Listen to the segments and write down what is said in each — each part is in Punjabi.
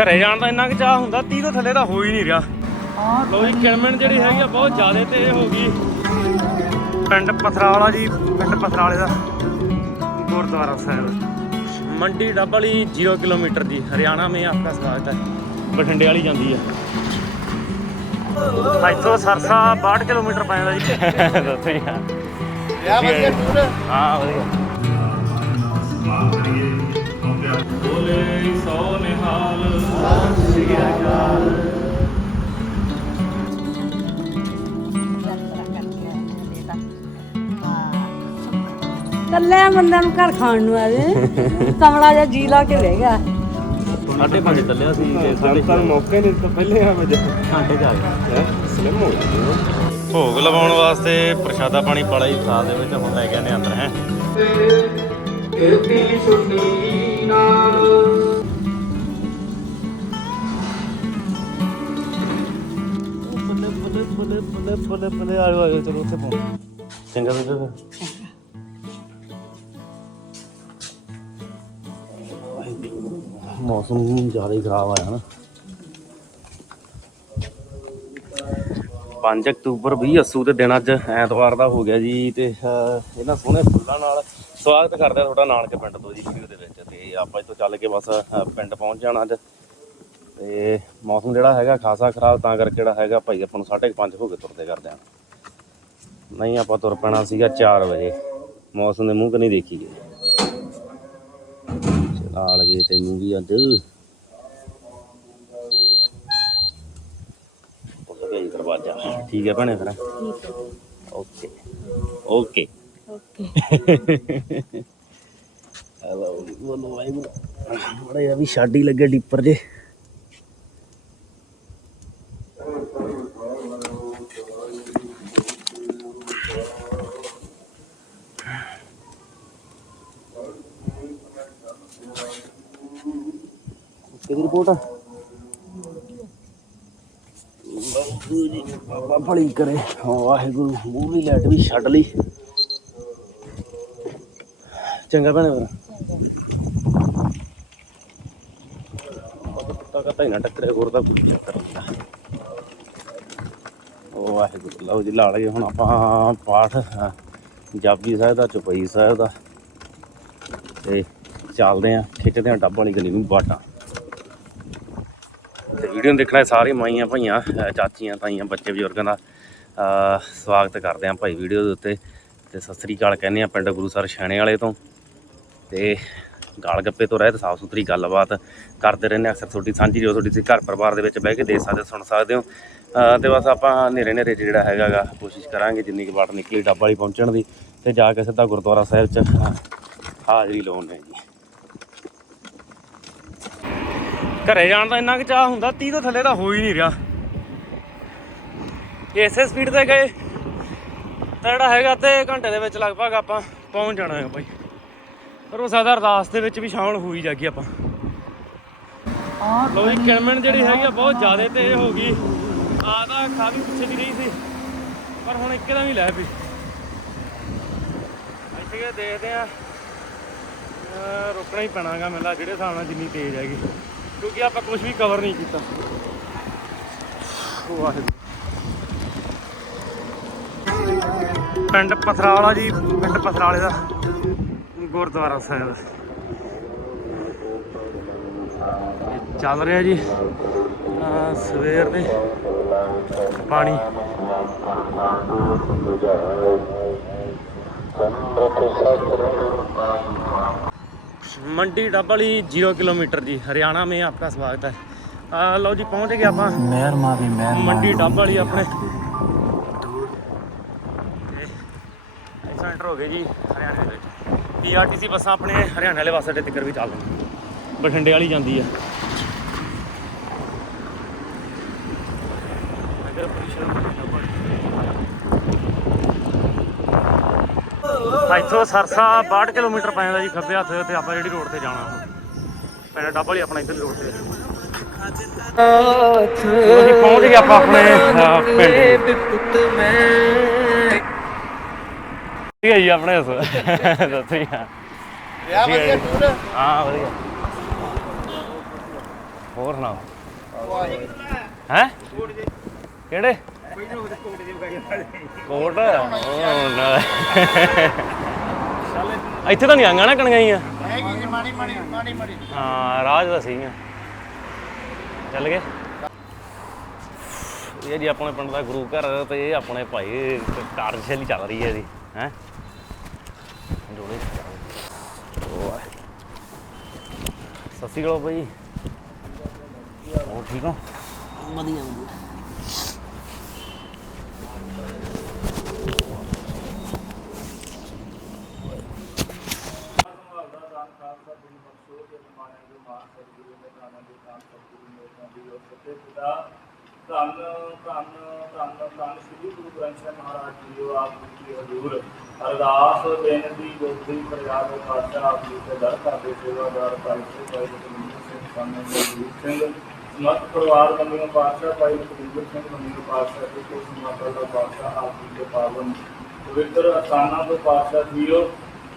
ਘਰੇ ਜਾਣ ਦਾ ਇੰਨਾ ਕਿ ਚਾਹ ਹੁੰਦਾ 30 ਤੋਂ ਥੱਲੇ ਤਾਂ ਹੋ ਹੀ ਨਹੀਂ ਰਿਹਾ। ਹਾਂ ਲੋ ਜੀ ਕਿਲਮਣ ਜਿਹੜੀ ਹੈਗੀ ਆ ਬਹੁਤ ਜ਼ਿਆਦਾ ਤੇ ਇਹ ਹੋ ਗਈ। ਪਿੰਡ ਪਥਰਾਲਾ ਜੀ ਪਿੰਡ ਪਥਰਾਲੇ ਦਾ ਗੁਰਦੁਆਰਾ ਸਾਹਿਬ। ਮੰਡੀ ਡੱਬਲੀ 0 ਕਿਲੋਮੀਟਰ ਜੀ ਹਰਿਆਣਾ ਮੇਂ ਆਪਕਾ ਸਵਾਗਤ ਹੈ। ਬਠਿੰਡੇ ਵਾਲੀ ਜਾਂਦੀ ਆ। ਇੱਥੋਂ ਸਰਸਾ 62 ਕਿਲੋਮੀਟਰ ਪੈ ਜਾਂਦਾ ਜੀ ਦੱਸੋ ਯਾਰ ਯਾ ਵਧੀਆ ਟੂਰ ਹਾਂ ਵਧੀਆ। ਬੋਲੇ ਸੋ ਨਿਹਾਲ। ਸ੍ਰੀ ਅਕਾਲ ਕੱਲੇ ਬੰਦਿਆਂ ਨੂੰ ਘਰ ਖਾਣ ਨੂੰ ਆਵੇ। ਕਮਲਾ ਜਿਹਾ ਜੀ ਲਾ ਕੇ ਬਹਿ ਗਿਆ। ਸਾਢੇ ਪੰਜ ਚੱਲਿਆ ਸੀ ਤੇ ਸਾਢੇ ਤਾਂ ਮੌਕੇ ਨਹੀਂ ਤਾਂ ਪਹਿਲੇ ਆ ਵਜੇ। ਘੰਟੇ ਚ ਆ ਗਏ ਸਲਿਮ ਹੋ ਗਿਆ ਭੋਗ ਲਵਾਉਣ ਵਾਸਤੇ ਪ੍ਰਸ਼ਾਦਾ ਪਾਣੀ ਪਾਲਾ ਹੀ ਸਾਲ ਦੇ ਵਿੱਚ ਹੁਣ ਲੈ ਕੇ ਆਨੇ ਅੰਦਰ ਹੈ। ਕਿਰਤੀ ਸੁਣੀ ਨਾਲ ਬੱਲੇ ਬੱਲੇ ਬੱਲੇ ਬੱਲੇ ਬੱਲੇ ਬੱਲੇ ਆਜੋ ਆਜੋ ਚਲੋ ਉੱਥੇ ਪਹੁੰਚ ਚੰਗਾ ਬੇਬੇ ਮੌਸਮ ਜ਼ਿਆਦਾ ਹੀ ਖਰਾਬ ਆਇਆ ਨਾ 5 ਅਕਤੂਬਰ 2080 ਦੇ ਦਿਨ ਅੱਜ ਐਤਵਾਰ ਦਾ ਹੋ ਗਿਆ ਜੀ ਤੇ ਅਹ, ਇਹਨਾਂ ਸੋਹਣੇ ਫੁੱਲਾਂ ਨਾਲ ਸਵਾਗਤ ਕਰਦੇ ਆ ਤੁਹਾਡਾ ਨਾਨਕੇ ਪਿੰਡ ਤੋਂ ਜੀ ਵੀਡੀਓ ਦੇ ਤੇ ਆਪਾਂ ਇੱਥੋਂ ਚੱਲ ਕੇ ਬਸ ਪਿੰਡ ਪਹੁੰਚ ਜਾਣਾ ਅੱਜ। ਤੇ ਮੌਸਮ ਜਿਹੜਾ ਹੈਗਾ ਖਾਸਾ ਖਰਾਬ ਤਾਂ ਕਰਕੇ ਜਿਹੜਾ ਹੈਗਾ ਭਾਈ ਆਪਾਂ ਨੂੰ 5:30 ਹੋ ਕੇ ਤੁਰਦੇ ਕਰਦੇ ਆ ਨਹੀਂ ਆਪਾਂ ਤੁਰ ਪੈਣਾ ਸੀਗਾ 4 ਵਜੇ। ਮੌਸਮ ਦੇ ਮੂੰਹ ਕਨੀ ਦੇਖੀ ਗਏ। ਚਲਾਲ ਗਏ ਤੈਨੂੰ ਵੀ ਅੱਜ। ਉਹ ਗਿਆ ਜੀ ਦਰਵਾਜ਼ਾ। ਠੀਕ ਹੈ ਭੈਣੇ ਫਿਰ। ਓਕੇ। ਓਕੇ। ਓਕੇ। ਹਲੋ ਬੋਲੋ ਵਾਈ ਬੜਾ ਆ ਵੀ ਛਾਡੀ ਲੱਗੇ ਡਿੱਪਰ ਜੇ। ਕਿਹਦੀ ਰਿਪੋਰਟ ਆ? ਵਾਹਿਗੁਰੂ ਜੀ, ਬਾਬਾ ਭਲੀ ਕਰੇ। ਵਾਹਿਗੁਰੂ ਮੂਲੀ ਲੈਟ ਵੀ ਛੱਡ ਲਈ। ਚੰਗਾ ਭੈਣੇ ਫਿਰ। ਕੁੱਤਾ ਹੀ ਨਾ ਟੱਕਰੇ ਹੋਰ ਤਾਂ ਕੋਈ ਚੱਕਰ ਨਹੀਂ ਉਹ ਵਾਹਿਗੁਰੂ ਲਓ ਜੀ ਲਾ ਲਈਏ ਹੁਣ ਆਪਾਂ ਪਾਠ ਅ, ਸਾਹਿਬ ਦਾ ਚੁਪਈ ਸਾਹਿਬ ਦਾ ਤੇ ਚੱਲਦੇ ਆਂ ਖਿੱਚਦੇ ਆਂ ਡੱਬ ਵਾਲੀ ਗਲੀ ਨੂੰ ਬਾਟਾਂ ਤੇ ਵੀਡੀਓ ਨੂੰ ਦੇਖਣਾ ਸਾਰੇ ਮਾਈਆਂ ਭਾਈਆਂ ਚਾਚੀਆਂ ਤਾਈਆਂ ਬੱਚੇ ਬਜ਼ੁਰਗਾਂ ਦਾ ਸਵਾਗਤ ਕਰਦੇ ਆਂ ਭਾਈ ਵੀਡੀਓ ਦੇ ਉੱਤੇ ਤੇ ਸਤਿ ਸ੍ਰੀ ਅਕਾਲ ਕਹਿੰਦੇ ਆ ਪਿੰਡ ਗੁਰੂ ਗੁਰੂਸਰ ਛਾਣੇ ਵਾਲੇ ਤੋਂ ਤੇ ਗਾਲ ਗੱਪੇ ਤੋਂ ਰਹਿਤ ਸਾਫ਼ ਸੁਥਰੀ ਗੱਲਬਾਤ ਕਰਦੇ ਰਹਿੰਦੇ ਹਾਂ। ਅਕਸਰ ਤੁਹਾਡੀ ਸਾਂਝੀ ਜੋ ਤੁਹਾਡੀ ਤੁਸੀਂ ਘਰ ਪਰਿਵਾਰ ਦੇ ਵਿੱਚ ਬਹਿ ਕੇ ਦੇਖ ਸਕਦੇ ਹੋ, ਸੁਣ ਸਕਦੇ ਹੋ। ਅਹ ਤੇ ਬਸ ਆਪਾਂ ਨੇਰੇ ਨੇਰੇ ਜਿਹੜਾ ਹੈਗਾ ਕੋਸ਼ਿਸ਼ ਕਰਾਂਗੇ ਜਿੰਨੀ ਕੁ ਬਾਟ ਨਿਕਲੀ ਡੱਬ ਵਾਲੀ ਪਹੁੰਚਣ ਦੀ ਤੇ ਜਾ ਕੇ ਸਿੱਧਾ ਗੁਰਦੁਆਰਾ ਸਾਹਿਬ ਚ ਹਾਜ਼ਰੀ ਹਾਜ਼ਰੀ ਲਾਉਣੇ ਜੀ। ਘਰੇ ਜਾਣ ਦਾ ਇੰਨਾ ਕਿ ਚਾਹ ਹੁੰਦਾ 30 ਤੋਂ ਥੱਲੇ ਤਾਂ ਹੋ ਹੀ ਨਹੀਂ ਰਿਹਾ। ਇਸੇ ਸਪੀਡ ਤੇ ਗਏ ਤਾਂ ਜਿਹੜਾ ਹੈਗਾ ਤੇ ਘੰਟੇ ਦੇ ਵਿੱਚ ਲਗਭਗ ਆਪਾਂ ਪਹੁੰਚ ਜਾਣਾ ਹੈ ਬਾਈ। ਪਰ ਉਹ ਸਾਦਾ ਅਰਦਾਸ ਦੇ ਵਿੱਚ ਵੀ ਸ਼ਾਮਲ ਹੋਈ ਜਾਗੀ ਆਪਾਂ। ਲੋ ਜੀ ਕਿਲਮਣ ਜਿਹੜੀ ਹੈਗੀ ਆ, ਬਹੁਤ ਜ਼ਿਆਦਾ ਤੇ ਇਹ ਹੋ ਗਈ। ਆ ਤਾਂ ਕਾਫੀ ਪਿੱਛੇ ਦੀ ਰਹੀ ਸੀ, ਪਰ ਹੁਣ ਇੱਕਦਮ ਹੀ ਲੈ ਪਈ। ਇੱਥੇ ਕਿ ਦੇਖਦੇ ਆ। ਅਹ ਰੁਕਣਾ ਹੀ ਪੈਣਾਗਾ ਮੇਲਾ, ਜਿਹੜੇ ਹਿਸਾਬ ਨਾਲ ਜਿੰਨੀ ਤੇਜ਼ ਹੈਗੀ। ਕਿਉਂਕਿ ਆਪਾਂ ਕੁਝ ਵੀ ਕਵਰ ਨਹੀਂ ਕੀਤਾ। ਵਾਹਿਗੁਰੂ। ਪਿੰਡ ਪਥਰਾਲਾ ਜੀ, ਪਿੰਡ ਪਥਰਾਲੇ ਦਾ। ਗੁਰਦੁਆਰਾ ਸਾਹਿਬ। ਚੱਲ ਰਿਹਾ ਜੀ। ਸਵੇਰ ਦੇ ਪਾਣੀ। ਮੰਡੀ ਡੱਬਲੀ 0 ਕਿਲੋਮੀਟਰ ਜੀ ਹਰਿਆਣਾ ਮੇ ਆਪਕਾ ਸਵਾਗਤ ਹੈ। ਆ ਲਓ ਜੀ ਪਹੁੰਚ ਗਏ ਆਪਾਂ। ਮਹਿਰ ਮਾਫੀ ਮਹਿਰ ਮੰਡੀ ਡੱਬ ਵਾਲੀ ਆਪਣੇ। ਦੂਰ ਤੇ ਸੈਂਟਰ ਹੋ ਗਏ ਜੀ ਹਰਿਆਣੇ ਦੇ ਵਿੱਚ। ਪੀਆਰਟੀਸੀ ਬੱਸਾਂ ਆਪਣੇ ਹਰਿਆਣੇ ਵਾਲੇ ਪਾਸੇ ਤੱਕ ਵੀ ਚੱਲਦੀਆਂ ਬਠਿੰਡੇ ਵਾਲੀ ਜਾਂਦੀ ਆ। ਇੱਥੋਂ ਸਰਸਾ 62 ਕਿਲੋਮੀਟਰ ਪੈ ਜਾਂਦਾ ਜੀ ਖੱਬੇ ਹੱਥ ਤੇ ਆਪਾਂ ਜਿਹੜੀ ਰੋਡ ਤੇ ਜਾਣਾ। ਹੁਣ ਪਿੰਡ ਡੱਬ ਵਾਲੀ ਆਪਣਾ ਇੱਧਰ ਰੋਡ ਤੇ। ਅਸੀਂ ਪਹੁੰਚ ਗਏ ਆਪਾਂ ਆਪਣੇ ਪਿੰਡ। ਠੀਕ ਹੈ ਜੀ ਆਪਣੇ ਦੱਸੋ ਦੱਸੋ ਜੀ ਹਾਂ ਯਾ ਵਧੀਆ ਟੂਰ ਹਾਂ ਵਧੀਆ। ਹੋਰ ਸੁਣਾਓ? ਹੈ? ਕਿਹੜੇ? ਕੋਟ ਇੱਥੇ। ਤਾਂ ਨਹੀਂ ਆਂਗਾ ਨਾ ਕਣਗਾਈਆਂ ਹਾਂ ਰਾਜ ਦਾ ਸੀਗੀਆਂ ਚੱਲ ਗਏ। ਇਹ ਜੀ ਆਪਣੇ ਪਿੰਡ ਦਾ ਗੁਰੂ ਘਰ ਤੇ ਇਹ ਆਪਣੇ ਭਾਈ ਕਾਰਜਸ਼ੈਲੀ ਚੱਲ ਰਹੀ ਹੈ ਜੀ ਹੈ? ਜੋੜੇ ਉਹ ਸਤਿ ਸ਼੍ਰੀ ਅਕਾਲ ਭਾਈ ਹੋਰ ਠੀਕ ਹੋ? ਵਧੀਆ ਵਧੀਆ। ਧੰਨ ਧੰਨ ਧੰਨ ਧੰਨ ਸ੍ਰੀ ਗੁਰੂ ਗ੍ਰੰਥ ਸਾਹਿਬ ਮਹਾਰਾਜ ਜੀ ਜੋ ਆਪ ਜੀ ਹਜ਼ੂਰ। ਅਰਦਾਸ ਬੇਨਤੀ ਬੇਨਤੀ ਫਰਿਆਦ ਖਾਲਸਾ ਆਪ ਜੀ ਦੇ ਦਰ ਕਰਦੇ ਸੇਵਾਦਾਰ ਭਾਈ ਜੀ ਭਾਈ ਜਗਮੀਤ ਸਿੰਘ ਸਾਹਮਣੇ ਜਗਜੀਤ ਸਿੰਘ ਸਮਤ ਪਰਿਵਾਰ ਬੰਦੀਆਂ, ਪਾਤਸ਼ਾਹ ਭਾਈ ਕੁਲਦੀਪ ਸਿੰਘ ਬੰਦੀਆਂ ਪਾਤਸ਼ਾਹ ਤੇ ਕੋ ਸਮਾਪਤ ਦਾ ਪਾਤਸ਼ਾਹ ਆਪ ਜੀ ਦੇ ਪਾਵਨ ਪਵਿੱਤਰ ਅਸਥਾਨਾਂ ਤੋਂ ਪਾਤਸ਼ਾਹ ਜੀਓ।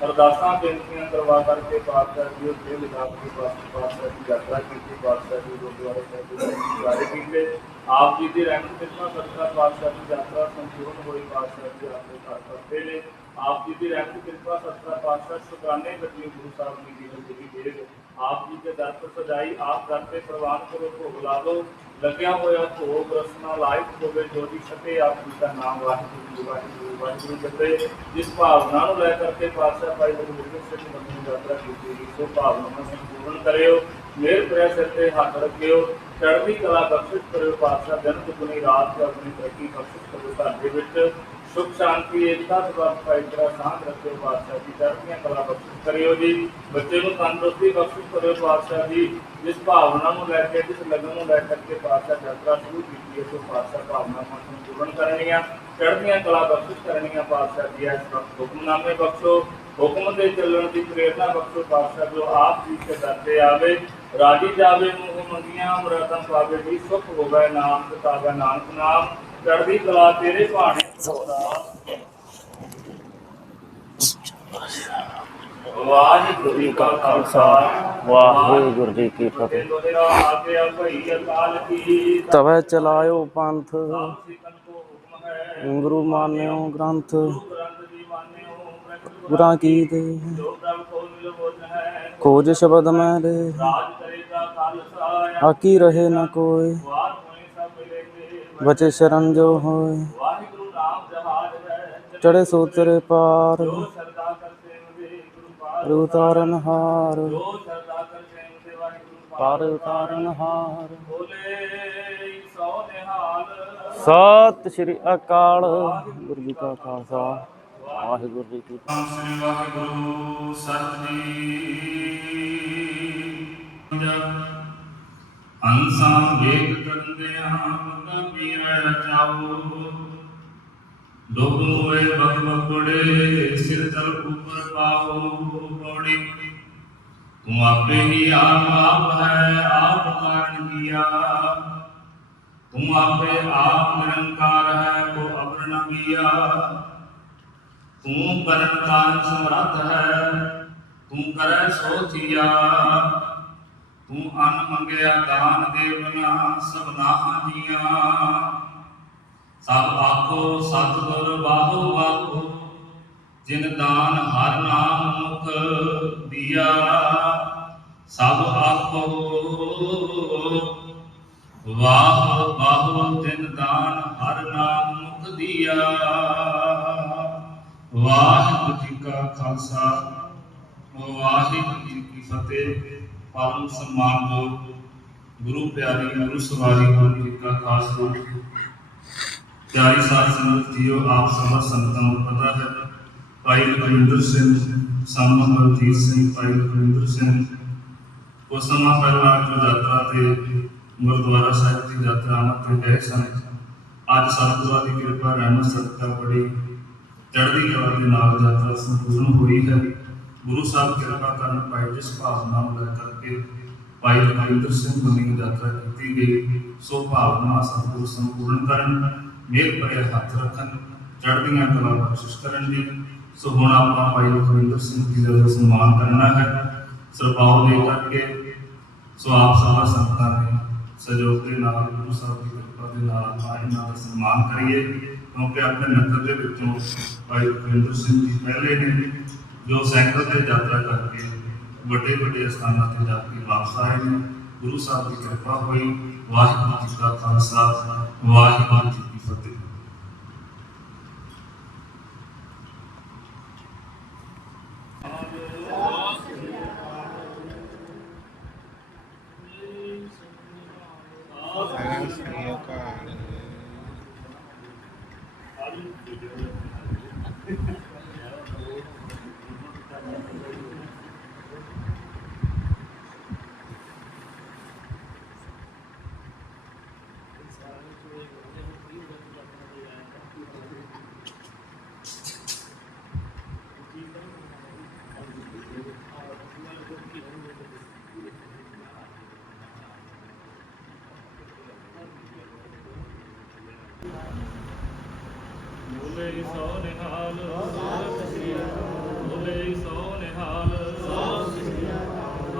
ਅਰਦਾਸਾਂ ਬੇਨਤੀਆਂ ਕਰਵਾ ਕਰਕੇ ਪਾਤਸ਼ਾਹ ਜੀ ਦੇ ਲਿਖਾ ਕੇ ਪਾਤਸ਼ਾਹ ਦੀ ਯਾਤਰਾ ਕੀਤੀ, ਪਾਤਸ਼ਾਹ ਜੀ ਗੁਰਦੁਆਰੇ ਸਾਹਿਬ ਦੇ ਗੁਰਦੁਆਰੇ ਕੀਤੇ। ਆਪ ਜੀ ਦੀ ਰਹਿਮਤ ਕਿਰਪਾ ਸਦਕਾ ਪਾਤਸ਼ਾਹ ਦੀ ਯਾਤਰਾ ਸੰਪੂਰਨ ਹੋਈ, ਪਾਤਸ਼ਾਹ ਜੀ ਆਪਣੇ ਘਰ ਪਰਤੇ ਨੇ ਆਪ ਜੀ ਦੀ ਰਹਿਮਤ ਕਿਰਪਾ ਸਦਕਾ ਪਾਤਸ਼ਾਹ, ਸ਼ੁਕਰਾਨੇ ਕੱਢੀ ਗੁਰੂ ਸਾਹਿਬ ਦੀ ਜੀਵਨ ਦੀ ਦੇਖ ਆਪ ਜੀ ਦੇ ਦਰ ਤੋਂ ਸਜਾਈ, ਆਪ ਦਰ ਤੇ ਪ੍ਰਵਾਨ ਕਰੋ, ਭੋਗ ਲਾ ਲਓ ਲੱਗਿਆ ਹੋਇਆ ਭੋਗ ਰਸਨਾ ਲਾਇਕ ਹੋਵੇ, ਜੋ ਦੀ ਸਤੇ ਆਪ ਜੀ ਦਾ ਨਾਮ ਵਾਹਿਗੁਰੂ ਜੀ ਵਾਹਿਗੁਰੂ ਵਾਹਿਗੁਰੂ ਜਪੇ। ਜਿਸ ਭਾਵਨਾ ਨੂੰ ਲੈ ਕਰਕੇ ਪਾਤਸ਼ਾਹ ਭਾਈ ਗੁਰੂ ਗੋਬਿੰਦ ਸਿੰਘ ਮੰਨੀ ਯਾਤਰਾ ਕੀਤੀ ਗਈ, ਸੋ ਭਾਵਨਾ ਨੂੰ ਸੰਪੂਰਨ ਕਰਿਓ। ਮੇਰ ਪ੍ਰਿਆ ਸਿਰ ਤੇ ਹੱਥ ਰੱਖਿਓ। ਚੜ੍ਹਦੀ ਕਲਾ ਬਖਸ਼ਿਸ਼ ਕਰਿਓ ਪਾਤਸ਼ਾਹ ਦਿਨ ਦੁਗਣੀ ਰਾਤ ਤੇ ਆਪਣੀ ਤਰੱਕੀ ਬਖਸ਼ਿਸ਼ ਕਰਿਓ ਘਰ ਦੇ ਵਿੱਚ। ਸੁਖ ਸ਼ਾਂਤੀ, ਏਕਤਾ ਸਬਬ ਭਾਈਚਾਰਾ, ਸਾਂਝ ਰੱਖਿਓ ਪਾਤਸ਼ਾਹ ਜੀ। ਚੜ੍ਹਦੀਆਂ ਕਲਾ ਬਖਸ਼ਿਸ਼ ਕਰਿਓ ਜੀ। ਬੱਚੇ ਨੂੰ ਤੰਦਰੁਸਤੀ ਬਖਸ਼ਿਸ਼ ਕਰਿਓ ਪਾਤਸ਼ਾਹ ਜੀ। ਜਿਸ ਭਾਵਨਾ ਨੂੰ ਲੈ ਕੇ, ਜਿਸ ਲਗਨ ਨੂੰ ਲੈ ਕਰਕੇ ਪਾਤਸ਼ਾਹ ਯਾਤਰਾ ਸ਼ੁਰੂ ਕੀਤੀ ਹੈ, ਸੋ ਪਾਤਸ਼ਾਹ ਭਾਵਨਾ ਨੂੰ ਸੰਪੂਰਨ ਕਰਨੀਆਂ ਚੜ੍ਹਦੀਆਂ ਕਲਾ ਬਖਸ਼ਿਸ਼ ਕਰਨੀਆਂ ਪਾਤਸ਼ਾਹ ਜੀ। ਇਸ ਵਕਤ ਹੁਕਮਨਾਮੇ ਬਖਸ਼ੋ। ਹੁਕਮ ਦੇ ਚੱਲਣ ਦੀ ਪ੍ਰੇਰਣਾ ਬਖਸ਼ੋ ਪਾਤਸ਼ਾਹ ਜੋ ਆਪ ਜੀ ਦੇ ਦਰ ਤੇ ਆਵੇ, ਰਾਜੀ ਜਾਵੇ, ਮੂੰਹ ਮੰਗੀਆਂ ਅਮਰਤਨ ਪਾਵੇ ਜੀ ਸੁਖ ਹੋਵੇ, ਨਾਮ ਕਿਤਾਬਾ ਨਾਨਕ ਨਾਮ। ਚੜ੍ਹਦੀ ਕਲਾ ਤੇਰੇ ਭਾਣੇ ਵਾਹਿਗੁਰੂ ਜੀ ਕਾ ਖਾਲਸਾ ਵਾਹਿਗੁਰੂ ਜੀ ਕੀ ਫਤਿਹ ਲੋਹੇਰਾ ਆਗਿਆ ਭਈ ਅਕਾਲ ਕੀ ਤਵੇ ਚਲਾਇਓ ਪੰਥ ਸਿਕਨ ਕੋ ਹੁਕਮ ਹੈ ਗੁਰੂ ਮਾਨਿਓ ਗ੍ਰੰਥ ਗ੍ਰੰਥ ਜੀ ਮਾਨਿਓ ਪ੍ਰਗਟ ਗੁਰਾਂ ਕੀ ਦੇ ਜੋ ਪ੍ਰਭ ਕੋ ਮਿਲ ਬੋਧ ਹੈ ਖੋਜ ਸ਼ਬਦ ਮੈਂ ਦੇ ਰਾਜ ਚੜੇ ਸੂਤਰੇ ਪਾਰ ਜੋ ਪਾਰ। ਰੂ ਤਾਰਨ ਹਾਰ। ਪਾਰ ਉਤਾਰਨ ਹਾਰ। ਬੋਲੇ ਸਤਿ ਸ਼੍ਰੀ ਅਕਾਲ। ਗੁਰੂ ਜੀ ਕਾ ਖਾਲਸਾ। ਵਾਹਿਗੁਰੂ ਜੀ ਕੀ ਸ੍ਰੀ ਵਾਹਿਗੁਰੂ, ਸਤਿ ਅੰਸਾਂ ਵੇਗ ਕਰਦਿਆਂ ਮਗਾ ਪੀਰਾ ਚਾਓ ਡੁੱਬ ਹੋਏ ਬਗ ਬਗੜੇ ਸਿਰ ਤਲ ਉੱਪਰ ਪਾਓ ਪੌੜੀ। ਤੂੰ ਆਪੇ ਹੀ ਆਪ ਆਪ ਹੈ, ਆਪ ਕਾਰਨ ਕੀਆ। ਤੂੰ ਆਪੇ ਆਪ ਨਿਰੰਕਾਰ ਹੈ, ਕੋ ਅਵਰ ਕੀਆ। ਤੂੰ ਕਰਨ ਕਾਰਨ ਸਮਰੱਥ ਹੈ, ਤੂੰ ਕਰੈ ਸੋ ਥੀਆ। ਤੂੰ ਅਨ ਮੰਗਿਆ ਦਾਨ ਦੇਵਨਾ ਸਭਨਾ ਜੀਆਂ। ਸਭ ਆਖੋ, ਸਤਿਗੁਰ ਬਾਹੋ ਬਾਹੋ ਜਿਨ ਦਾਨ ਹਰ ਨਾਮ ਮੁਖ ਦਿਆ। ਸਭ ਆਖੋ, ਵਾਹ ਵਾਹ ਤਿਨ ਦਾਨ ਹਰ ਨਾਮ ਮੁਖ ਦਿਆ। ਵਾਹਿਗੁਰੂ ਜੀ ਕਾ ਖਾਲਸਾ, ਵਾਹਿਗੁਰੂ ਜੀ ਕੀ ਫਤਿਹ। ਪਰਮ ਸਨਮਾਨਯੋਗ ਗੁਰੂ ਪਿਆਰੀ ਗੁਰੂ ਸਵਾਰੀ ਗੁਰੂ ਜੀ ਕਾ ਖਾਸ ਰੂਪ ਪਿਆਰੀ ਸਾਧ ਸੰਗਤ ਜੀਓ ਆਪ ਸਭ ਸੰਗਤਾਂ ਨੂੰ ਪਤਾ ਹੈ ਭਾਈ ਲਖਵਿੰਦਰ ਸਿੰਘ ਸਾਮਾ ਬਲਜੀਤ ਸਿੰਘ ਭਾਈ ਲਖਵਿੰਦਰ ਸਿੰਘ ਕੁਝ ਸਮਾਂ ਪਹਿਲਾਂ ਜੋ ਯਾਤਰਾ ਤੇ ਗੁਰਦੁਆਰਾ ਸਾਹਿਬ ਦੀ ਯਾਤਰਾ ਆਮਦ ਤੇ ਗਏ ਸਨ ਅੱਜ ਸਤਿਗੁਰਾਂ ਦੀ ਕਿਰਪਾ ਰਹਿਮਤ ਸਦਕਾ ਬੜੀ ਚੜ੍ਹਦੀ ਕਲਾ ਦੇ ਨਾਲ ਯਾਤਰਾ ਸੰਪੂਰਨ ਹੋਈ ਹੈ ਗੁਰੂ ਸਾਹਿਬ ਕਿਰਪਾ ਕਰਨ ਭਾਈ ਜਿਸ ਭਾਵਨਾ ਨੂੰ ਲੈ ਕਰਕੇ ਭਾਈ ਲਖਵਿੰਦਰ ਸਿੰਘ ਬਣੀ ਯਾਤਰਾ ਕੀਤੀ ਗਈ ਸੋ ਭਾਵਨਾ ਸਤਿਗੁਰ ਸੰਪੂਰਨ ਕਰਨ ਮੇਰ ਭਰੇ ਹੱਥ ਰੱਖਣ, ਚੜ੍ਹਦੀਆਂ ਕਲਾ ਬਖਸ਼ਿਸ਼ ਕਰਨ ਦੀ ਸੋ ਹੁਣ ਆਪਾਂ ਭਾਈ ਲਖਵਿੰਦਰ ਸਿੰਘ ਜੀ ਦਾ ਸਨਮਾਨ ਕਰਨਾ ਹੈ ਸਰਪਾਉ ਦੇ ਕਰਕੇ, ਸੋ ਆਪ ਸਾਰਾ ਸੰਗਤਾਂ ਨੇ ਸਹਿਯੋਗ ਦੇ ਨਾਲ, ਗੁਰੂ ਸਾਹਿਬ ਦੀ ਕਿਰਪਾ ਦੇ ਨਾਲ ਆਪਾਂ ਇਹਨਾਂ ਦਾ ਸਨਮਾਨ ਕਰੀਏ। ਕਿਉਂਕਿ ਆਪਣੇ ਨਗਰ ਦੇ ਵਿੱਚੋਂ ਭਾਈ ਰਵਿੰਦਰ ਸਿੰਘ ਜੀ ਪਹਿਲੇ ਨੇ, ਜੋ ਸਾਈਕਲ ਤੇ ਯਾਤਰਾ ਕਰਕੇ ਵੱਡੇ ਵੱਡੇ ਸਥਾਨਾਂ ਤੇ ਜਾ ਕੇ ਵਾਪਸ ਆਏ ਨੇ। ਗੁਰੂ ਸਾਹਿਬ ਦੀ ਕਿਰਪਾ ਹੋਈ। ਵਾਹਿਗੁਰੂ ਜੀ ਕਾ ਖਾਲਸਾ, ਵਾਹਿਗੁਰੂ ਜੀ ਕੀ ਫਤਿਹ ਬੋਲੇ ਸੋ ਨਿਹਾਲ ਸਤਿ ਸ੍ਰੀ ਅਕਾਲ ਬੋਲੇ ਸੋ ਨਿਹਾਲ ਸਤਿ ਸ੍ਰੀ ਅਕਾਲ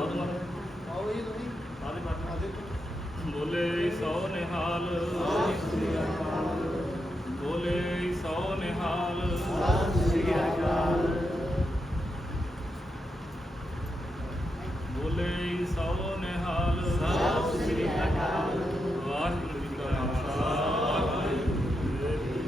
ਬੋਲੇ ਸੋ ਨਿਹਾਲ ਸਤਿ ਸ੍ਰੀ ਅਕਾਲ ਬੋਲੇ ਸੋ ਨਿਹਾਲ ਸਤਿ ਸ੍ਰੀ ਅਕਾਲ ਬੋਲੇ ਸੋ ਨਿਹਾਲ ਸਤਿ ਸ੍ਰੀ ਅਕਾਲ ਵਾਹਿਗੁਰੂ ਜੀ ਕਾ ਖਾਲਸਾ ਵਾਹਿਗੁਰੂ ਜੀ ਕੀ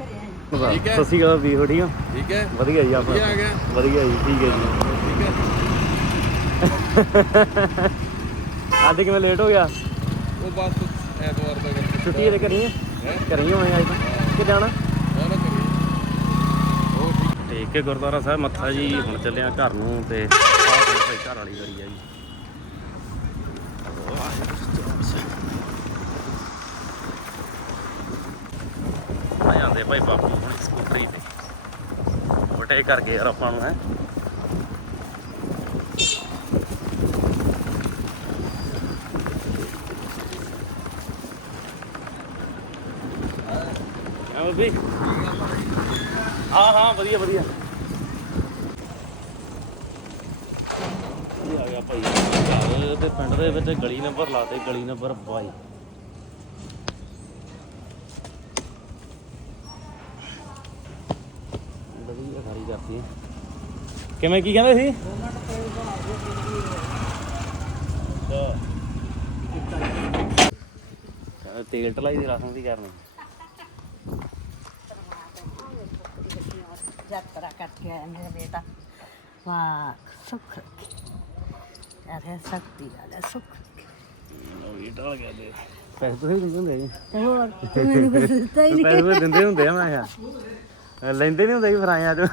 ਫਤਿਹ ਸਤਿ ਸ਼੍ਰੀ ਅਕਾਲ ਵੀ ਹੋ ਠੀਕ ਆ। ਠੀਕ ਹੈ? ਵਧੀਆ ਜੀ ਆਪਾਂ ਕੀ ਆ ਗਿਆ? ਵਧੀਆ ਜੀ ਠੀਕ ਹੈ ਜੀ। ਠੀਕ ਹੈ। ਅੱਜ ਕਿਵੇਂ ਲੇਟ ਹੋ ਗਿਆ? ਉਹ ਬਸ ਐਤਵਾਰ ਦਾ ਗੱਲ ਛੁੱਟੀ ਇਹਦੇ ਕਰੀ ਹੈ? ਕਰੀ ਹੋਏ ਅੱਜ ਤਾਂ। ਕਿ ਜਾਣਾ ਸਾਰਾ ਕਰੀ ਉਹ ਠੀਕ। ਟੇਕ ਕੇ ਗੁਰਦੁਆਰਾ ਸਾਹਿਬ ਮੱਥਾ ਜੀ ਹੁਣ ਚੱਲੇ ਆ ਘਰ ਨੂੰ ਤੇ ਆਹ ਘਰ ਵਾਲੀ ਗੜੀ ਆ ਜੀ ਆ ਜਾਂਦੇ ਭਾਈ ਬਾਪੂ ਹੁਣ ਸਕੂਟਰੀ ਤੇ। ਵਟੇ ਕਰ ਗਏ ਯਾਰ ਆਪਾਂ ਨੂੰ, ਹੈ। ਹਾਂ ਹਾਂ ਹਾਂ, ਵਧੀਆ ਵਧੀਆ। ਇਹ ਆ ਗਿਆ ਭਾਈ। ਘਰ ਤੇ ਪਿੰਡ ਦੇ ਵਿੱਚ ਗਲੀ ਨੰਬਰ ਲਾਤੇ ਗਲੀ ਨੰਬਰ 22 ਕਰਤੀ। ਕਿਵੇਂ ਕੀ ਕਹਿੰਦੇ ਸੀ? ਅੱਛਾ। ਤੇਲ ਟਲਾਈ ਦੀ ਰਸਮ ਦੀ ਕਰਨੀ। ਯਾਤਰਾ ਕਰਕੇ ਆਇਆ ਮੇਰਾ ਬੇਟਾ ਵਾਹ ਸੁਖ ਅਰੇ ਸ਼ਕਤੀ ਵਾਲਾ ਸੁਖ ਉਹ ਵੀ ਟਲ ਗਿਆ ਦੇ ਪੈਸੇ ਤੁਸੀਂ ਦਿੰਦੇ ਹੁੰਦੇ ਜੀ ਤੇ ਹੋਰ ਤੂੰ ਮੈਨੂੰ ਕੁਝ ਦਿੱਤਾ ਹੀ ਨਹੀਂ। ਪੈਸੇ ਤਾਂ ਦਿੰਦੇ ਹੁੰਦੇ ਆ ਮੈਂ ਕਿਹਾ। ਲੈਂਦੇ ਨਹੀਂ ਹੁੰਦੇ ਜੀ ਫਰਾਈਆਂ ਚੋਂ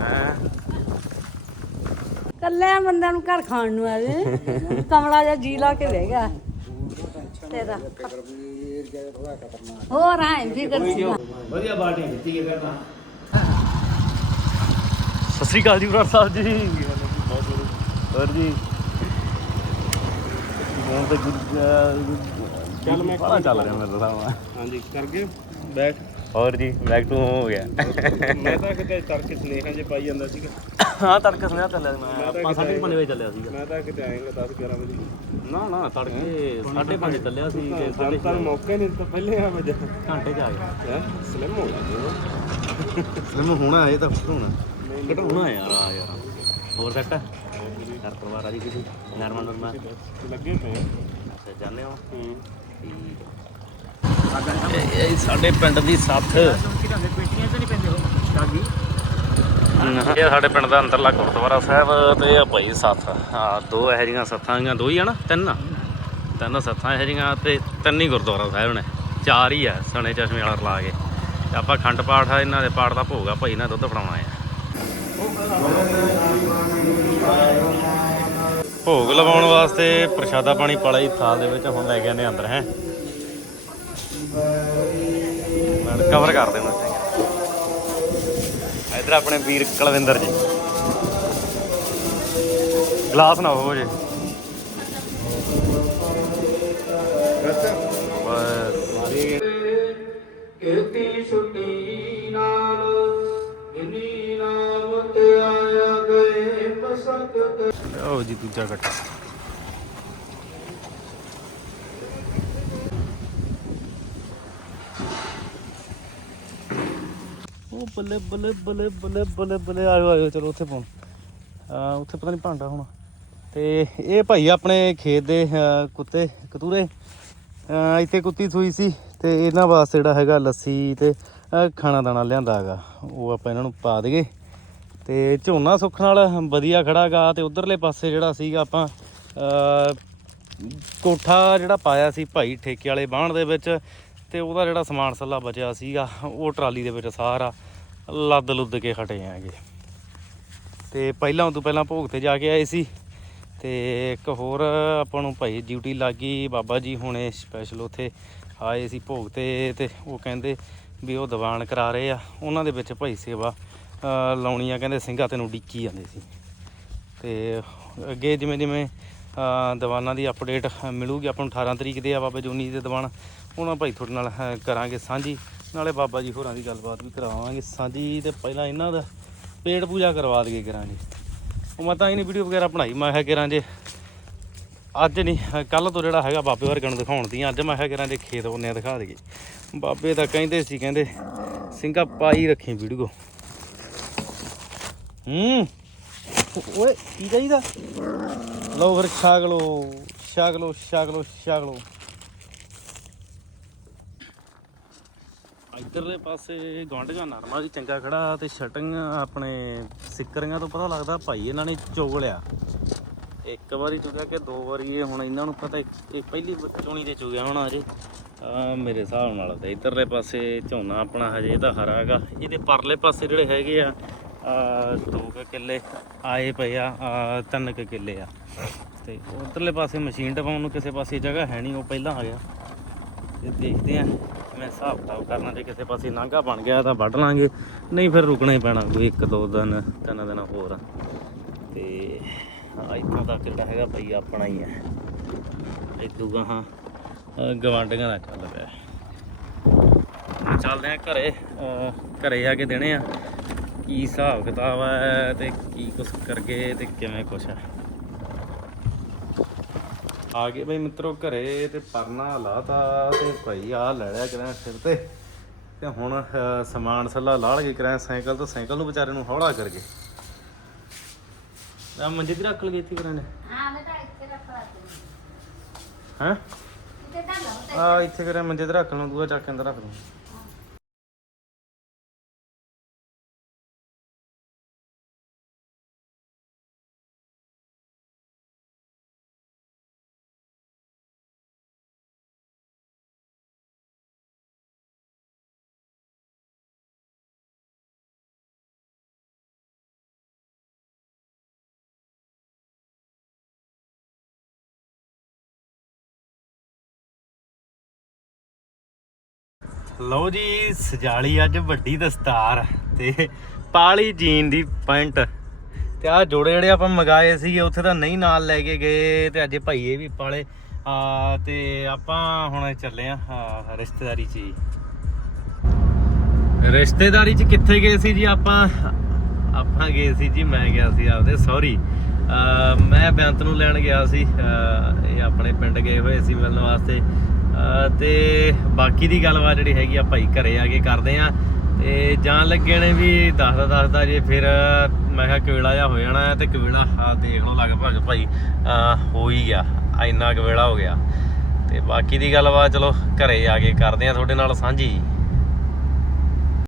ਹੈਂ? ਕੱਲਿਆਂ ਬੰਦਿਆਂ ਨੂੰ ਘਰ ਖਾਣ ਨੂੰ ਆਵੇ ਕਮਲਾ ਜਿਹਾ ਜੀ ਲਾ ਕੇ ਬਹਿ ਗਿਆ। ਤੇਰਾ ਹੋਰ ਆਏ ਫਿਕਰ ਸੀ। ਵਧੀਆ ਬਾਟੀ ਦਿੱਤੀ ਹੈ ਕਰਨਾ ਸਤਿ ਸ੍ਰੀ ਅਕਾਲ ਜੀ ਬਰਾੜ ਸਾਹਿਬ ਜੀ। ਹੋਰ ਜੀ? ਹੁਣ ਤੇ ਚੱਲ ਮੈਂ ਚੱਲ ਰਿਹਾ ਮੇਰਾ ਤਾਂ ਹਾਂਜੀ ਕਰ ਗਏ? ਬੈਠ। ਹੋਰ ਜੀ ਬੈਕ ਟੂ ਹੋ ਗਿਆ। ਮੈਂ ਤਾਂ ਕਿਤੇ ਤੜਕੇ ਸਨੇਹਾਂ ਜੇ ਪਾਈ ਜਾਂਦਾ ਸੀਗਾ। ਹਾਂ ਤੜਕਾ ਸੁਣਿਆ ਚੱਲਿਆ ਸੀ ਮੈਂ ਆਪਾਂ ਸਾਢੇ ਪੰਜ ਵਜੇ ਚੱਲਿਆ ਸੀਗਾ। ਮੈਂ ਤਾਂ ਕਿਤੇ ਆਏਗਾ 10 11 ਵਜੇ। ਨਾ ਨਾ ਤੜਕੇ ਸਾਢੇ ਪੰਜ ਚੱਲਿਆ ਸੀ ਤੇ ਸਾਢੇ ਤਾਂ ਮੌਕੇ ਨਹੀਂ ਤਾਂ ਪਹਿਲੇ ਆ ਵਜੇ। ਘੰਟੇ ਚ ਆ ਗਿਆ। ਸਲਿਮ ਹੋ ਗਿਆ ਫਿਲਮ ਹੋਣਾ ਇਹ ਤਾਂ ਹੋਣਾ। ਘਟਾਉਣਾ ਯਾਰ ਆ ਯਾਰ। ਹੋਰ ਸੈੱਟ ਘਰ ਪਰਿਵਾਰ ਆ ਜੀ ਕਿਸੇ ਨਰਮਾ ਨਰਮਾ? ਲੱਗੇ ਪਏ ਆ। ਅੱਛਾ ਜਾਣੇ ਹੋ? ਇਹ ਇਹ ਸਾਡੇ ਪਿੰਡ ਦੀ ਸੱਥ। ਇਹ ਸਾਡੇ ਪਿੰਡ ਦਾ ਅੰਦਰਲਾ ਗੁਰਦੁਆਰਾ ਸਾਹਿਬ ਤੇ ਇਹ ਆ ਭਾਈ ਸੱਥ। ਹਾਂ ਦੋ ਇਹੋ ਜਿਹੀਆਂ ਸੱਥਾਂ ਗੀਆਂ ਦੋ ਹੀ ਆ ਨਾ? ਤਿੰਨ ਆ? ਤਿੰਨ ਸੱਥਾਂ ਇਹੋ ਜਿਹੀਆਂ ਤੇ ਤਿੰਨ ਹੀ ਗੁਰਦੁਆਰਾ ਸਾਹਿਬ ਨੇ। ਚਾਰ ਹੀ ਆ ਸਣੇ ਚਸ਼ਮੇ ਵਾਲਾ ਰਲਾ ਕੇ। ਤੇ ਆਪਾਂ ਖੰਡ ਪਾਠ ਆ ਇਹਨਾਂ ਦੇ ਪਾਠ ਦਾ ਭੋਗ ਆ ਭਾਈ ਨਾਲ ਦੁੱਧ ਫੜਾਉਣਾ ਆ। ਭੋਗ ਲਵਾਉਣ ਵਾਸਤੇ ਪ੍ਰਸ਼ਾਦਾ ਪਾਣੀ ਪਾਲਾ ਹੀ ਥਾਲ ਦੇ ਵਿੱਚ ਹੁਣ ਲੈ ਗਏ ਨੇ ਅੰਦਰ ਹੈ। ਕਵਰ ਕਰ ਦੇਣਾ ਚਾਹੀਦਾ ਇਧਰ ਆਪਣੇ ਵੀਰ ਕਲਵਿੰਦਰ ਜੀ। ਗਲਾਸ ਨਾ ਹੋ ਜੇ। ਬਸ। ਮਾਰੀ। ਕਿਤੀ ਛੁੱਟੀ। ਬਸਕਤ ਜੀ ਦੂਜਾ ਕੱਟਾ। ਉਹ ਬੱਲੇ ਬੱਲੇ ਬੱਲੇ ਬੱਲੇ ਬੱਲੇ ਬੱਲੇ ਆਇਓ ਆਇਓ, ਚਲੋ ਉੱਥੇ ਪਾਉਣ। ਆ ਉੱਥੇ ਪਤਾ ਨਹੀਂ ਭਾਂਡਾ ਹੋਣਾ। ਤੇ ਇਹ ਭਾਈ ਆਪਣੇ ਖੇਤ ਦੇ ਕੁੱਤੇ, ਕਤੂਰੇ। ਇੱਥੇ ਕੁੱਤੀ ਸੂਈ ਸੀ ਤੇ ਇਹਨਾਂ ਵਾਸਤੇ ਜਿਹੜਾ ਹੈਗਾ ਲੱਸੀ ਤੇ ਖਾਣਾ ਦਾਣਾ ਲਿਆਂਦਾ ਹੈਗਾ। ਉਹ ਆਪਾਂ ਇਹਨਾਂ ਨੂੰ ਪਾ ਦਈਏ ਤੇ ਝੋਨਾ ਸੁੱਖ ਨਾਲ ਵਧੀਆ ਖੜਾਗਾ ਤੇ ਉਧਰਲੇ ਪਾਸੇ ਜਿਹੜਾ ਸੀਗਾ ਆਪਾਂ ਕੋਠਾ ਜਿਹੜਾ ਪਾਇਆ ਸੀ ਭਾਈ ਠੇਕੇ ਵਾਲੇ ਬਾਣ ਦੇ ਵਿੱਚ, ਤੇ ਉਹਦਾ ਜਿਹੜਾ ਸਮਾਨ ਸੱਲਾ ਬਚਿਆ ਸੀਗਾ, ਉਹ ਟਰਾਲੀ ਦੇ ਵਿੱਚ ਸਾਰਾ ਲੱਦ ਲੁੱਦ ਕੇ ਖਟੇ ਆਂਗੇ ਤੇ ਪਹਿਲਾਂ ਤੋਂ ਪਹਿਲਾਂ ਭੋਗ ਤੇ ਜਾ ਕੇ ਆਏ ਸੀ, ਤੇ ਇੱਕ ਹੋਰ ਆਪਾਂ ਨੂੰ ਭਾਈ ਡਿਊਟੀ ਲੱਗ ਗਈ ਬਾਬਾ ਜੀ ਹੁਣੇ ਸਪੈਸ਼ਲ ਉੱਥੇ ਆਏ ਸੀ ਭੋਗ ਤੇ ਤੇ ਉਹ ਕਹਿੰਦੇ ਵੀ ਉਹ ਦੀਵਾਨ ਕਰਾ ਰਹੇ ਆ, ਉਹਨਾਂ ਦੇ ਵਿੱਚ ਭਾਈ ਸੇਵਾ ਲਾਉਣੀ ਆ ਕਹਿੰਦੇ ਸਿੰਘਾਂ ਤੈਨੂੰ ਡਿੱਕੀ ਜਾਂਦੇ ਸੀ। ਤੇ ਅੱਗੇ ਜਿਵੇਂ ਜਿਵੇਂ ਦੀਵਾਨਾਂ ਦੀ ਅਪਡੇਟ ਮਿਲੂਗੀ, ਆਪਾਂ ਨੂੰ 18 ਤਰੀਕ ਦੇ ਆ ਬਾਬਾ ਜੋਨੀ ਦੇ ਦੀਵਾਨ। ਉਹਨਾਂ ਭਾਈ ਤੁਹਾਡੇ ਨਾਲ ਕਰਾਂਗੇ ਸਾਂਝੀ। ਨਾਲੇ ਬਾਬਾ ਜੀ ਹੋਰਾਂ ਦੀ ਗੱਲਬਾਤ ਵੀ ਕਰਾਵਾਂਗੇ ਸਾਂਝੀ। ਤੇ ਪਹਿਲਾਂ ਇਹਨਾਂ ਦਾ ਪੇਟ ਪੂਜਾ ਕਰਵਾ ਦਈਏ ਕਰਾਂਗੇ ਉਹ ਮੈਂ ਤਾਂ ਇਹਨੇ ਵੀਡੀਓ ਵਗੈਰਾ ਬਣਾਈ, ਮੈਂ ਕਿਹਾ ਕਰਾਂ ਜੇ ਅੱਜ ਨਹੀਂ ਕੱਲ ਤੋਂ ਜਿਹੜਾ ਹੈਗਾ ਬਾਬੇ ਵਰਗਣ ਨੂੰ ਦਿਖਾਉਣ ਦੀ ਅੱਜ ਮੈਂ ਕਿਹਾ ਕਰਾਂ ਜੇ ਖੇਤ ਉਹਨੇ ਦਿਖਾ ਦਈਏ। ਬਾਬੇ ਤਾਂ ਕਹਿੰਦੇ ਸੀ, ਕਹਿੰਦੇ ਸਿੰਘਾ ਪਾਈ ਰੱਖੀ ਵੀਡੀਓ। ਹੂੰ। ਓਏ, ਕੀ ਚਾਹੀਦਾ? ਲਓ ਫਿਰ ਛਾਗ ਲਓ ਛਾਗ ਲਓ ਛਾਗ ਲਓ ਛਾਗ ਲਓ ਇਧਰਲੇ ਪਾਸੇ ਗਵਾਂਢੀਆਂ ਨਰਮਾ ਵੀ ਚੰਗਾ ਖੜਾ ਤੇ ਸ਼ਟਿੰਗ ਆਪਣੇ ਸਿੱਕਰੀਆਂ ਤੋਂ ਪਤਾ ਲੱਗਦਾ ਭਾਈ ਇਹਨਾਂ ਨੇ ਚੁਗ ਲਿਆ। ਇੱਕ ਵਾਰੀ ਚੁਗਿਆ ਕਿ ਦੋ ਵਾਰੀ ਇਹ ਹੁਣ ਇਹਨਾਂ ਨੂੰ ਪਤਾ ਇਹ ਪਹਿਲੀ ਚੋਣੀ ਤੇ ਚੁਗਿਆ ਹੋਣਾ ਅਜੇ। ਮੇਰੇ ਹਿਸਾਬ ਨਾਲ ਤੇ ਇਧਰਲੇ ਪਾਸੇ ਝੋਨਾ ਆਪਣਾ ਹਜੇ ਤਾਂ ਹਰਾ ਹੈਗਾ। ਇਹਦੇ ਪਰਲੇ ਪਾਸੇ ਜਿਹੜੇ ਹੈਗੇ ਆ ਦੋ ਕੁ ਕਿੱਲੇ ਆਏ ਪਏ ਆ ਤਿੰਨ ਕੁ ਕਿੱਲੇ ਆ। ਤੇ ਉਧਰਲੇ ਪਾਸੇ ਮਸ਼ੀਨ ਟਪਾਉਣ ਨੂੰ ਕਿਸੇ ਪਾਸੇ ਜਗ੍ਹਾ ਹੈ ਨਹੀਂ, ਉਹ ਪਹਿਲਾਂ ਆ ਗਿਆ। ਤੇ ਦੇਖਦੇ ਆ ਮੈਂ ਹਿਸਾਬ ਕਿਤਾਬ ਕਰਨਾ, ਜੇ ਕਿਸੇ ਪਾਸੇ ਲਾਂਘਾ ਬਣ ਗਿਆ ਤਾਂ ਵੱਢ ਲਾਂਗੇ, ਨਹੀਂ ਫਿਰ ਰੁਕਣਾ ਹੀ ਪੈਣਾ, ਕੋਈ ਇੱਕ, ਦੋ ਦਿਨ, ਤਿੰਨ ਦਿਨ ਹੋਰ। ਤੇ ਇੱਥੋਂ ਤੱਕ ਜਿਹੜਾ ਹੈਗਾ ਭਈ ਆਪਣਾ ਹੀ ਹੈ। ਇਦੂ ਗਾਹਾਂ ਅਹ ਗਵਾਂਢੀਆਂ ਦਾ ਚੱਲ ਪਿਆ। ਚੱਲਦੇ ਆ ਘਰੇ ਅਹ ਘਰੇ ਆ ਕੇ ਦੇਣੇ ਆ। ਕੀ ਹਿਸਾਬ ਕਿਤਾਬ ਹੈ ਤੇ ਕੀ ਕੁਛ ਕਰਗੇ ਤੇ ਕਿਵੇਂ ਕੁਛ ਹੈ ਆ ਗਏ ਬਈ ਮਿੱਤਰੋ ਘਰੇ ਤੇ ਪਰਨਾ ਲਾਤਾ ਤੇ ਭਾਈ ਆ ਲੈ ਲਿਆ ਕਰਾਂ ਸਿਰ ਤੇ। ਤੇ ਹੁਣ ਸਮਾਨ ਸੱਲਾ ਲਾਲ ਕੇ ਕਰਾਂ ਸਾਈਕਲ ਤੋਂ। ਸਾਈਕਲ ਨੂੰ ਵਿਚਾਰੇ ਨੂੰ ਹੌਲਾ ਕਰਕੇ। ਆ ਮੰਜੇ ਤੇ ਰੱਖ ਲਗੇ ਇੱਥੇ ਕਰਾਂ ਨੇ ਹਾਂ ਮੈਂ ਤਾਂ ਇੱਥੇ ਰੱਖਾ ਤੀ ਹੈ? ਕਿਤੇ ਤਾਂ ਲਓ ਆ ਇੱਥੇ। ਕਰਾਂ ਮੰਜੇ ਤੇ ਰੱਖ ਲਵਾਂ ਦੂਆ ਚੱਕ ਕੇ ਅੰਦਰ ਰੱਖ ਲਵਾਂ ਲਓ ਜੀ, ਸਜਾਲੀ ਅੱਜ ਵੱਡੀ ਦਸਤਾਰ ਤੇ ਪਾਲੀ ਜੀਨ ਦੀ ਪੈਂਟ। ਤੇ ਆ ਜੋੜੇ ਜਿਹੜੇ ਆਪਾਂ ਮੰਗਾਏ ਸੀਗੇ, ਉੱਥੇ ਤਾਂ ਨਹੀਂ ਨਾਲ ਲੈ ਕੇ ਗਏ ਤੇ ਅੱਜ ਭਾਈਏ ਵੀ ਪਾਲੇ। ਆ, ਤੇ ਆਪਾਂ ਹੁਣ ਚੱਲੇ ਆ ਰਿਸ਼ਤੇਦਾਰੀ 'ਚ ਹੀ ਰਿਸ਼ਤੇਦਾਰੀ 'ਚ ਕਿੱਥੇ ਗਏ ਸੀ ਜੀ ਆਪਾਂ? ਆਪਾਂ ਗਏ ਸੀ ਜੀ, ਮੈਂ ਗਿਆ ਸੀ ਆਪਦੇ ਸੌਰੀ ਮੈਂ ਬੈਂਤ ਨੂੰ ਲੈਣ ਗਿਆ ਸੀ। ਇਹ ਆਪਣੇ ਪਿੰਡ ਗਏ ਹੋਏ ਸੀ ਮਿਲਣ ਵਾਸਤੇ। ਤੇ ਬਾਕੀ ਦੀ ਗੱਲਬਾਤ ਜਿਹੜੀ ਹੈਗੀ ਆ ਭਾਈ ਘਰੇ ਆ ਕੇ ਕਰਦੇ ਆ। ਤੇ ਜਾਣ ਲੱਗੇ ਨੇ ਵੀ ਦੱਸਦਾ ਦੱਸਦਾ ਜੇ ਫਿਰ ਮੈਂ ਕਿਹਾ ਕਵੇਲਾ ਜਾ ਹੋ ਜਾਣਾ ਹੈ ਤੇ ਕਵੇਲਾ ਆ ਦੇਖ ਲਓ ਲਗਭਗ ਭਾਈ ਹੋ ਹੀ ਗਿਆ, ਇੰਨਾ ਕਵੇਲਾ ਹੋ ਗਿਆ। ਤੇ ਬਾਕੀ ਦੀ ਗੱਲਬਾਤ ਚਲੋ ਘਰੇ ਆ ਕੇ ਕਰਦੇ ਆ ਤੁਹਾਡੇ ਨਾਲ ਸਾਂਝੀ।